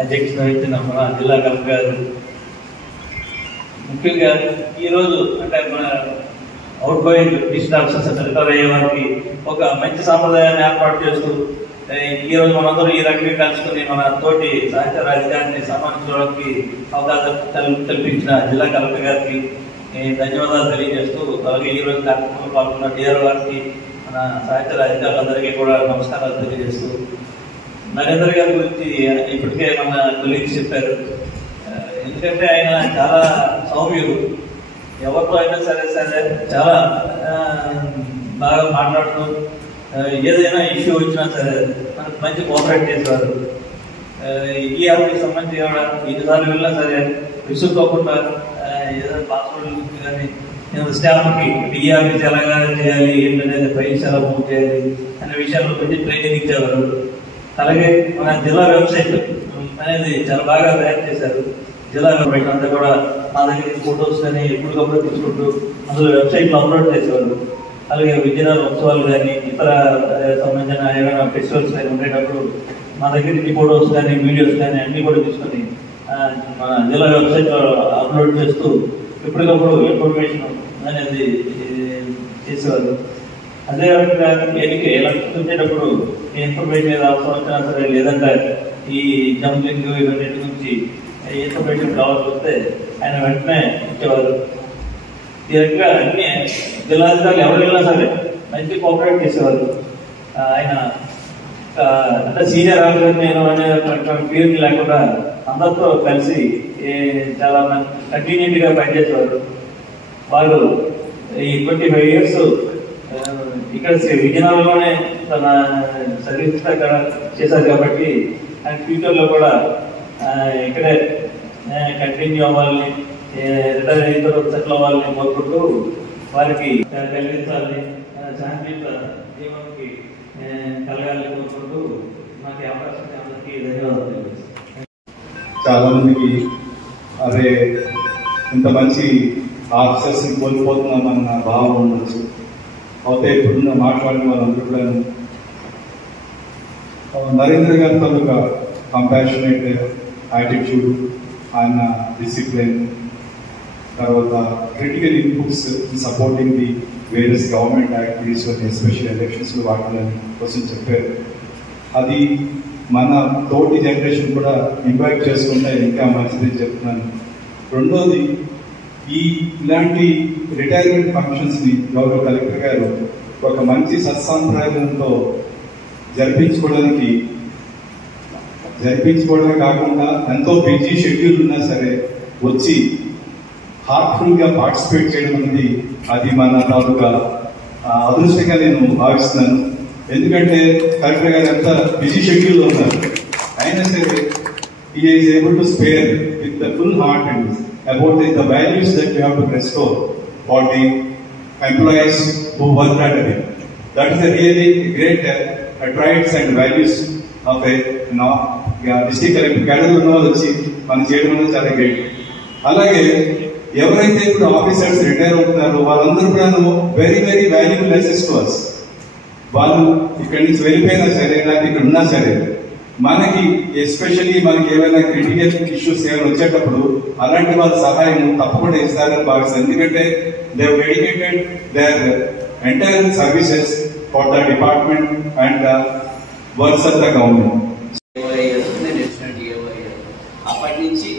అధ్యక్షత వహించిన మన జిల్లా కలెక్టర్ గారు, ముఖ్యంగా ఈరోజు అంటే మన out going district officers retire అయ్యే వారికి ఒక మంచి సాంప్రదాయాన్ని ఏర్పాటు చేస్తూ ఈరోజు మనందరూ ఈ రకంగా కలుసుకుని మన తోటి సాహిత్య రాజధానిని సన్మానించడానికి అవకాశం కల్పించిన జిల్లా కలెక్టర్ గారికి ధన్యవాదాలు తెలియజేస్తూ, అలాగే ఈరోజు కార్యక్రమంలో పాల్గొన్న డిఆర్ గారికి, మన సాహిత్య రాజధానులందరికీ కూడా నమస్కారాలు తెలియజేస్తూ, నరేంద్ర గారి గురించి ఇప్పటికే మన కొలీగ్స్ చెప్పారు. ఎందుకంటే ఆయన చాలా సౌమ్యుడు, ఎవరితో అయినా సరే చాలా బాగా మాట్లాడుతూ ఏదైనా ఇష్యూ వచ్చినా సరే మనకు మంచి కోఆపరేట్ చేసేవారు. ఈ ఆఫీస్కి సంబంధించి కూడా ఎన్నిసార్లు వెళ్ళినా సరే విసుక్కోకుండా ఏదైనా పాస్వర్డ్ కానీ స్టాఫ్కి ఈ ఆఫీస్ ఎలాగా చేయాలి ఏంటనేది ఫైల్స్ ఎలా మూవ్ చేయాలి అనే విషయాల్లో కొంచెం ట్రైనింగ్ ఇచ్చేవారు. అలాగే మన జిల్లా వెబ్సైట్ అనేది చాలా బాగా తయారు చేశారు. జిల్లా వెబ్సైట్ అంతా కూడా మా దగ్గర ఫొటోస్ కానీ ఎప్పటికప్పుడు తీసుకుంటూ అందులో వెబ్సైట్లో అప్లోడ్ చేసేవారు. అలాగే విజయనగర ఉత్సవాలు కానీ ఇతర సంబంధించిన ఏమైనా ఫెస్టివల్స్ కానీ ఉండేటప్పుడు మా దగ్గర ఈ ఫొటోస్ కానీ వీడియోస్ కానీ అన్ని కూడా తీసుకొని మన జిల్లా వెబ్సైట్లో అప్లోడ్ చేస్తూ ఎప్పటికప్పుడు ఇన్ఫర్మేషన్ అనేది చేసేవారు. అదే రకంగా ఎలక్షన్ వచ్చేటప్పుడు ఇన్ఫర్మేషన్ ఏదో అవసరం వచ్చినా సరే, లేదంటే ఈ జంప్లింగ్ ఇవన్నీ గురించి ఇన్ఫర్మేషన్ కావాల్సి వస్తే ఆయన వెంటనే ఇచ్చేవారు. ఈ రకంగా అన్ని జిల్లాధికారులు ఎవరు వెళ్ళినా సరే మంచి కోఆపరేట్ చేసేవారు. ఆయన అంటే సీనియర్ ఆఫీసర్ నేను అనే పేరు లేకుండా అందరితో కలిసి చాలా కంటిన్యూటీ గా పనిచేసేవారు. వాళ్ళు ఈ 25 years ఇక్కడ విజయనగరంలోనే తన సర్వీస్ చేశారు కాబట్టి ఆయన ఫ్యూచర్ లో కూడా ఇక్కడే కంటిన్యూ అవ్వాలని, రిటైర్ అయిన తర్వాత సెటిల్ అవ్వాలని కోరుకుంటూ వారికి కలిగించాలని, శాంతియుత జీవనానికి కలగాలని కోరుకుంటూ నాకు అవకాశం అందరికీ ధన్యవాదాలు తెలియజేస్తాను. చాలా మందికి అదే ఇంత మంచి ఆఫీసర్స్ ని కోల్పోతున్నామన్న భావం ఉండొచ్చు. అయితే ఇప్పుడున్న మాట్లాడిన వాళ్ళందరూ కూడా నరేంద్ర గారి తాలూకా కంపాషనేట్ యాటిట్యూడ్, ఆయన డిసిప్లిన్, తర్వాత critical inputs supporting the various government activities, especially elections వాటి కోసం చెప్పారు. అది మన తోటి జనరేషన్ కూడా ఇన్వైట్ చేసుకుంటే ఇంకా మంచిదని చెప్తున్నాను. రెండోది, ఇలాంటి రిటైర్మెంట్ ఫంక్షన్స్ ని గౌరవ కలెక్టర్ గారు ఒక మంచి సత్సాంప్రదాయంతో జరిపించుకోవడమే కాకుండా ఎంతో బిజీ షెడ్యూల్ ఉన్నా సరే వచ్చి హార్ట్ఫుల్ గా పార్టిసిపేట్ చేయడం అనేది అది మన తాలూకా అదృష్టంగా నేను భావిస్తున్నాను. ఎందుకంటే కలెక్టర్ గారు ఎంత బిజీ షెడ్యూల్ ఉన్నారు, అయినా సరే he is able to spare with the full heart and about the values that we have to restore for the employees who work under him. That is a really great traits and values of a district collector. Cadre ఉన్న వాళ్ళు వచ్చి మనం చేయడం అనేది చాలా great. అలాగే ఎవరైతే ఇప్పుడు ఆఫీసర్స్ రిటైర్ అవుతున్నారో వాళ్ళందరూ కూడా very very valuable assets to us. వాళ్ళు ఇక్కడి నుంచి వెళ్ళిపోయినా సరే, లేకపోతే ఇక్కడ ఉన్నా సరే, మనకి ఎస్పెషల్లీ మనకి ఏమైనా క్రిటికల్ ఇష్యూస్ ఏమైనా వచ్చేటప్పుడు అలాంటి వాళ్ళ సహాయం తప్పకుండా ఇస్తారని భావిస్తాను. ఎందుకంటే they have dedicated their entire services for the department and the works of the government. అప్పటి నుంచి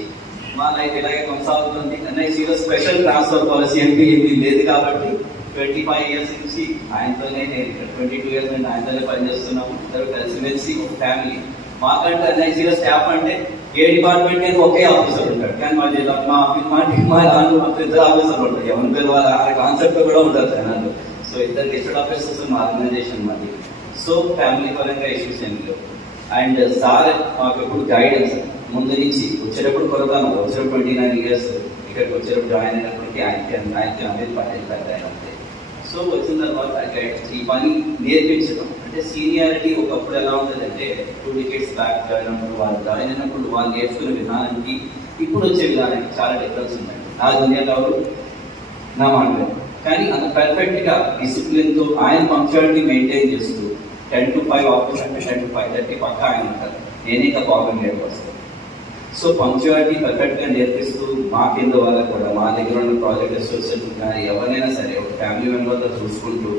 మా లైఫ్ ఇలాగే కొనసాగుతుంది. ఎన్ఐసిలో స్పెషల్ ట్రాన్స్ఫర్ పాలసీ అంటే ఏమీ లేదు కాబట్టి 25 years నుంచి ఆయనతోనే, నేను 22 years నుండి ఆయనతోనే పనిచేస్తున్నాము. ఇద్దరు కలిసిమెలిసి ఒక ఫ్యామిలీ. మాకంటే ఎన్ఐసిలో స్టాఫ్ అంటే ఏ డిపార్ట్మెంట్ కి ఒకే ఆఫీసర్ ఉంటాడు, కానీ మా జిల్లా మా ఇద్దరు ఆఫీసర్లు ఉంటారు. ఎవరి పిల్లలు ఆ కాన్సెప్ట్ కూడా ఉంటారు జనాలు. సో ఇద్దరు గెస్టెడ్ ఆఫీసర్స్ మా ఆర్గనైజేషన్ మాది. సో ఫ్యామిలీ పరంగా ఇష్యూస్ ఏం లేవు. అండ్ సార్ మాకు ఎప్పుడు గైడెన్స్ ముందు నుంచి వచ్చేటప్పుడు కొరతాను, వచ్చేటప్పుడు 29 years ఇక్కడికి వచ్చేటప్పుడు జాయిన్ అయినప్పటికీ ఆయనకి అనేది పట్టేది అంతే. సో వచ్చిన తర్వాత ఈ పని నేర్పించడం అంటే సీనియారిటీ ఒకప్పుడు ఎలా ఉంటుందంటే 2 decades బ్యాక్ జాయిన్ అయినప్పుడు వాళ్ళు నేర్చుకునే విధానానికి ఇప్పుడు వచ్చే విధానానికి చాలా డిఫరెన్స్ ఉన్నాయి. నా జూనియర్ ఎవరు నా మాట, కానీ అంత పర్ఫెక్ట్ గా డిసిప్లిన్ తో ఆయన పంక్చువాలిటీ మెయింటైన్ చేస్తూ 10 to 5 ఆఫీస్ అంటే 10 to 5:30 పక్కా ఆయన ఉంటారు. నేనే ఇంకా కోఆర్డినేట్ వస్తాను. సో పంక్చువాలిటీ పర్ఫెక్ట్ గా నేర్పిస్తూ మా కింద వాళ్ళకి కూడా మా దగ్గర ఉన్న ప్రాజెక్ట్ అసోసియేషన్ కానీ ఎవరైనా సరే ఒక ఫ్యామిలీ మెంబర్తో చూసుకుంటూ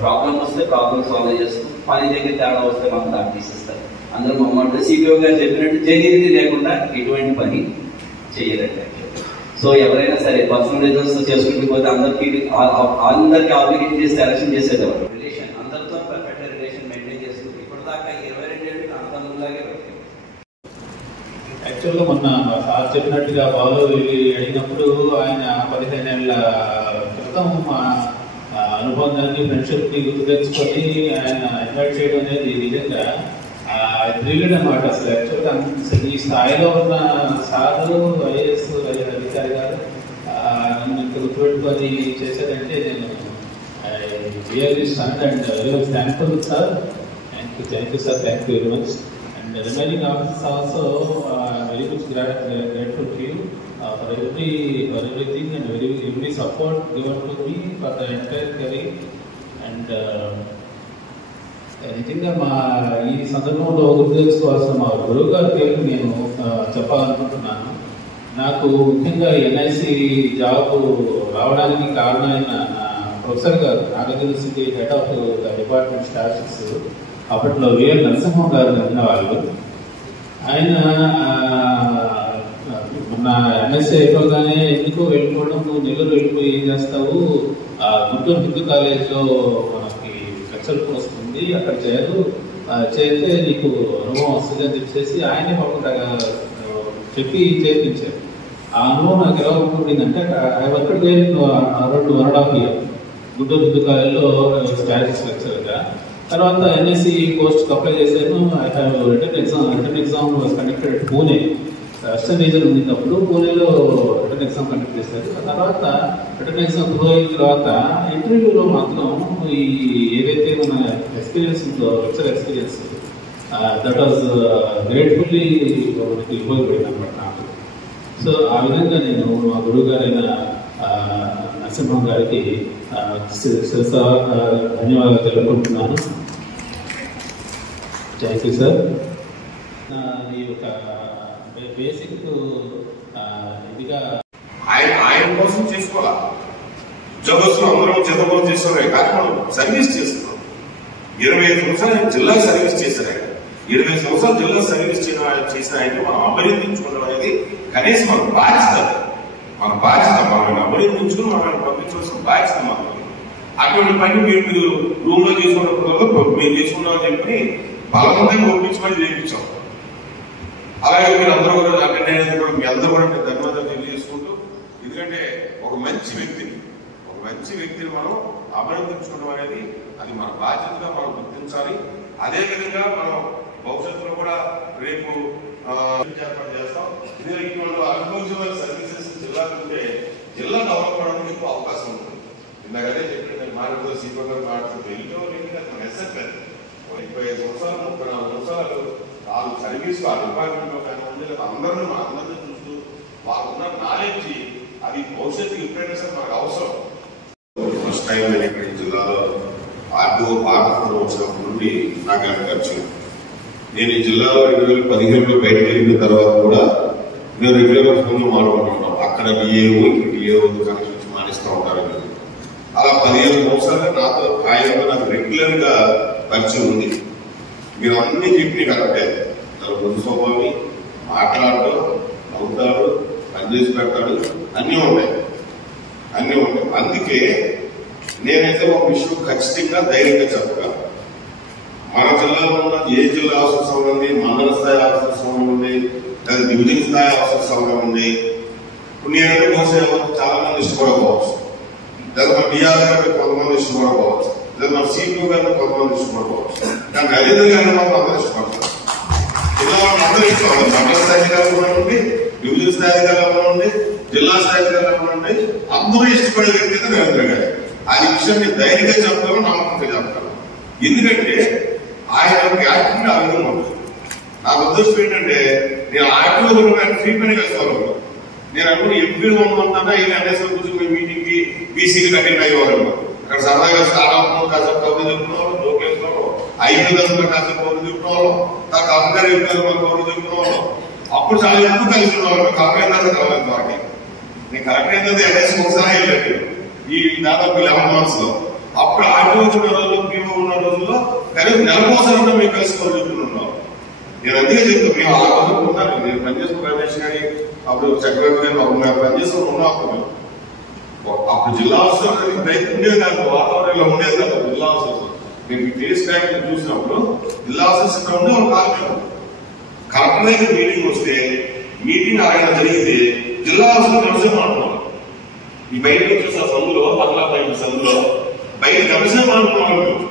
ప్రాబ్లం వస్తే ప్రాబ్లమ్ సాల్వ్ చేస్తూ పని దగ్గర తేడా వస్తే మాకు దాన్ని తీసిస్తారు. అందరూ మమ్మల్ని సిపిఓ గారు చెప్పినట్టు జెన్యూనిటీ లేకుండా ఎటువంటి పని చేయరండి. సో ఎవరైనా సరే పర్సనల్ రీజన్స్ చేసుకుంటూ పోతే అందరికి ఆబ్లిగేట్ చేసి ఎలక్షన్ చేసేవారు. రిలేషన్ అందరితో పర్ఫెక్ట్ రిలేషన్ మెయింటైన్ చేసుకుంటూ ఇప్పుడు దాకా 22 ఏళ్ళు అన్నదమ్ములాగే పెట్టింది. యాక్చువల్గా మొన్న సార్ చెప్పినట్టుగా బాలు వెళ్ళి అడిగినప్పుడు ఆయన 15 ఏళ్ల క్రితం అనుబంధాన్ని ఫ్రెండ్షిప్ ని గుర్తు తెచ్చుకొని ఆయన ఇన్వైట్ చేయడం అనేది నిజంగా థ్రిల్డ్ అనమాట. అసలు యాక్చువల్గా ఈ స్థాయిలో ఉన్న సార్లు ఐఏఎస్ అధికారి గారు నన్ను ఇంత గుర్తుపెట్టుకొని చేశారంటే నేను really stand and very much thankful sir. Thank you sir, thank you very much. And the remaining officers also very much grateful to you for everything and every support given to me for the entire career. And నిజంగా మా ఈ సందర్భంలో గుర్తు తెలుసుకోవాల్సిన మా గురువు గారి పేరు నేను చెప్పాలనుకుంటున్నాను. నాకు ముఖ్యంగా ఎన్ఐసి జాబ్ రావడానికి కారణమైన ప్రొఫెసర్ గారు Nagar university head of the department statistics అప్పట్లో విఎల్ నరసింహం గారు ఉన్నవాళ్ళు. ఆయన మొన్న ఎంఎస్సీ అయిపోగానే ఎందుకు వెళ్ళిపోవడం, నువ్వు నెల్లూరు వెళ్ళిపోయి ఏం చేస్తావు, గుంటూరు హిందూ కాలేజ్లో మనకి లెక్చర్ వస్తుంది అక్కడ చేరితే నీకు అనుభవం వస్తుంది అని చెప్పేసి ఆయనే పాపం చెప్పి చేర్పించారు. ఆ అనుభవం నాకు ఎలా ఉంటుందంటే I work there around 1.5 years Guntur Hindu కాలేజ్లో స్టాటిస్టిక్స్ లెక్చర్గా. తర్వాత ఎన్ఎస్సి పోస్ట్ అప్లై చేశాను. I have written exam was conducted at Pune. Western region ఉన్నప్పుడు పూణేలో రిటర్న్ ఎగ్జామ్ కండక్ట్ చేశారు. ఆ తర్వాత రిటర్న్ ఎగ్జామ్ అయిన తర్వాత ఇంటర్వ్యూలో మాత్రం ఈ ఏదైతే మన ఎక్స్పీరియన్స్ ఉందో lecture experience that was gratefully మనకి ఉపయోగపడింది అనమాట నాకు. సో ఆ విధంగా నేను మా గురువు గారైన నరసింహం గారికి ధన్యవాదాలు తెలుపుకుంటున్నాను. Thank you sir. ఈ యొక్క బేసిక్ ఇదిగా ఆయన కోసం చేసుకోవాలా. ఉద్యోగస్తులు అందరం చదువుకోవడం చేస్తున్నాయి కానీ మనం సర్వీస్ చేస్తున్నాం. 25 సంవత్సరాలు జిల్లా సర్వీస్ చేశారు ఆయన. 25 సంవత్సరాలు జిల్లా సర్వీస్ చేసిన ఆయన మనం అభినందించుకోవడం అనేది కనీసం మన బాధ్యత. మనం అభినందించుకుని మనం పంపించవలసిన బాధ్యత మనం. అటువంటి పని మీరు రూమ్ లో చేసుకున్నప్పుడు మేము చేసుకున్నామని చెప్పి బలవంతంగా ఒప్పించమని చేయించాం. అలాగే మీరు అందరూ కూడా అటెండ్ అయినందుకు కూడా మీ అందరూ కూడా ధన్యవాదాలు తెలియజేసుకుంటూ, ఎందుకంటే ఒక మంచి వ్యక్తిని మనం అభినందించుకోవడం అనేది అది మన బాధ్యతగా మనం గుర్తించాలి. అదేవిధంగా మనం భవిష్యత్తులో కూడా రేపు ఏర్పాటు చేస్తాం. ఇటువంటి అగ్రికల్చరల్ సర్వీసెస్ జిల్లాకు ఉంటే జిల్లా డెవలప్ అవడానికి ఎక్కువ అవకాశం ఉంటుంది. ఇందాకదే చెప్పిన మార్గంలో సీపో గారు మాట్లాడుతూ వెళ్ళిపోయింది మన ఎస్ఎఫ్ఎల్ 25 సంవత్సరాలు 34 సంవత్సరాలు వాళ్ళు సర్వీస్ ఆ డిపార్ట్మెంట్ లో కానివ్వండి లేదా అందరినీ చూస్తూ వాళ్ళకున్న నాలెడ్జ్ అది భవిష్యత్తు ఎప్పుడైనా సరే మనకు అవసరం. ఫస్ట్ టైం నేను ఇక్కడ జిల్లాలో ఆర్టీఓ పార్టీ వచ్చినప్పటి నుండి నాకు ఖర్చు. నేను ఈ జిల్లాలో 2015లో బయటకు వెళ్ళిన తర్వాత కూడా నేను రెగ్యులర్ ఫోన్లో మాట్లాడుకుంటున్నాం. అక్కడ డిఏఓ ఇక్కడ డిఏఓ కనెక్షన్ మానేస్తూ ఉంటారు. అలా 15 సంవత్సరాలు నాతో ఆయనతో నాకు రెగ్యులర్ గా పరిచయం ఉంది. మీరు అన్ని చెప్పి కరెక్టే. తన ముందు స్వభావి మాట్లాడటం, నవ్వుతాడు, పనిచేసి పెడతాడు, అన్నీ ఉంటాయి. అందుకే నేనైతే ఒక విషయం ఖచ్చితంగా ధైర్యంగా చెప్పగలను. మన జిల్లాలో ఉన్న ఏ జిల్లా అవసర సంఘం ఉంది, మండల స్థాయి అవసర సంఘం ఉంది, లేదా డివిజన్ స్థాయి అవసర సంఘం ఉంది. ఇప్పుడు నేనంటే బహుశా చాలా మంది ఇష్టపడకపోవచ్చు, లేదా మన డిఆర్ గారిని కొంతమంది ఇష్టపడకపోవచ్చు, లేదా మన సిపిఓ గారిని కొంతమంది ఇష్టపడకపోవచ్చు. కానీ నరేంద్ర గారిని మాత్రం అందరూ ఇష్టపడతారు. జిల్లా అందరూ ఇష్టపడతారు. మండల స్థాయి అధికారులు ఉండి, డివిజన్ స్థాయి అధికారులు ఉండి, జిల్లా స్థాయి అధికారులు ఉండి, అందరూ ఇష్టపడే వ్యక్తి అయితే నరేంద్ర గారు. ఆ విషయాన్ని ధైర్యంగా చెప్తాను, నమ్మకంగా చెప్తాను. ఎందుకంటే ఆయన యాక్టివిటీ ఆ విధంగా ఉంటుంది. నా ఉద్దేశం ఏంటంటే నేను యాక్టివ్గా ఫ్రీక్వెంట్ గా వస్తాను. నేను అనుకుని ఎంపీ ఉంటుందా ఇలా అనేసి కూర్చుని మీటింగ్ కి బీసీకి అటెండ్ అయ్యేవారు. అక్కడ సరదాగా స్టార్ట్ అవుతున్నాం, కాసేపు కబుర్లు చెప్పుకున్నాం, లోకేస్తున్నాం, 5 గంటల కాసేపు కబుర్లు చెప్పుకున్నాం, నాకు అధికారి కబుర్లు చెప్పుకున్నాం. అప్పుడు చాలా ఎక్కువ కలిసి ఉన్నాను. కలెక్టర్ అయినా కలవలేదు పార్టీ. నేను కలెక్టర్ అయినది ఎన్ఎస్ ఒకసారి వెళ్ళలేదు ఈ దాదాపు 11 months లో. అప్పుడు ఆర్టీఓ ఉన్న రోజుల్లో పీఓ ఉన్న రోజుల్లో కనీసం నెలకోసారి మేము కలుసుకోవాలి చెప్తున్నాం. నేను అందుకే చెప్తాను, మేము ఆ రోజులు ఉన్నాను. నేను పనిచేసుకున్న రమేష్ గారి అప్పుడు చక్రవర్తి గారు పనిచేసుకుని ఉన్నాం. అప్పుడు జిల్లా అవసరం బయట ఉండేది కాదు, వాతావరణంలో ఉండేది కాదు జిల్లా అవసరం. నేను టేస్ట్ ట్యాంక్ చూసినప్పుడు జిల్లా అవసరం ఇక్కడ ఉండే ఒక కాదు. కలెక్టర్ దగ్గర మీటింగ్ వస్తే మీటింగ్ ఆయన జరిగితే జిల్లా అవసరం కమిషన్ మాట్లాడుతున్నాం. ఈ బయట చూసిన సందులో పట్ల బయట సందులో బయట కమిషన్ మాట్లాడుతున్నాం.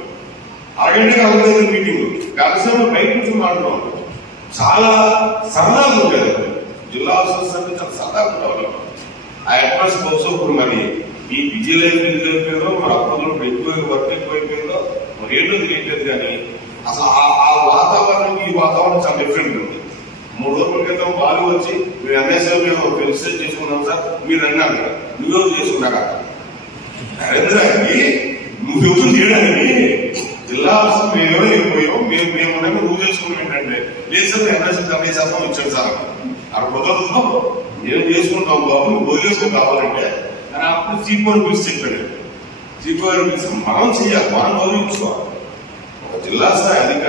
అరగంటగా అవ్వలేదు మీటింగ్, కమిషన్ బయట నుంచి మాట్లాడుతున్నాం. చాలా సరదాగా ఉండేది జిల్లా అవసరం చాలా సరదాగా ఉండేవాళ్ళం. ఆ అడ్వాన్స్ కోసం ఇప్పుడు మరి ఈ విజయలైఫ్ అయిపోయిందో మరి అప్పుడు ఎక్కువ వర్క్ ఎక్కువైపోయిందో మరి ఏంటో తెలియట్లేదు. కానీ అసలు ఆ వాతావరణం ఈ వాతావరణం చాలా డిఫరెంట్ ఉంది. 3 రోజుల క్రితం వాళ్ళు వచ్చి మీరు ఎన్ఎస్ఏ మేము రిజిస్టర్ చేసుకున్నాం సార్, మీరు అన్నారు కదా నువ్వెవరు చేసుకున్నాక నరేంద్రకి నువ్వెవరు చేయడానికి జిల్లా అవసరం మేమేమో అయిపోయాం, మేము నువ్వు చేసుకున్నాం ఏంటంటే లేదు సార్ ఎన్ఎస్ఏ 90% వచ్చాడు సార్ ఆ కుదరదు ఏం చేసుకుంటాం బాబు నువ్వు వదిలేసుకుని కావాలంటే అని అప్పుడు చీఫ్ పిలిచి చెప్పాడు. చీఫ్ పిలిచి మనం చెయ్యాలి, మనం వదిలించుకోవాలి. ఒక జిల్లా స్థాయి అధికారి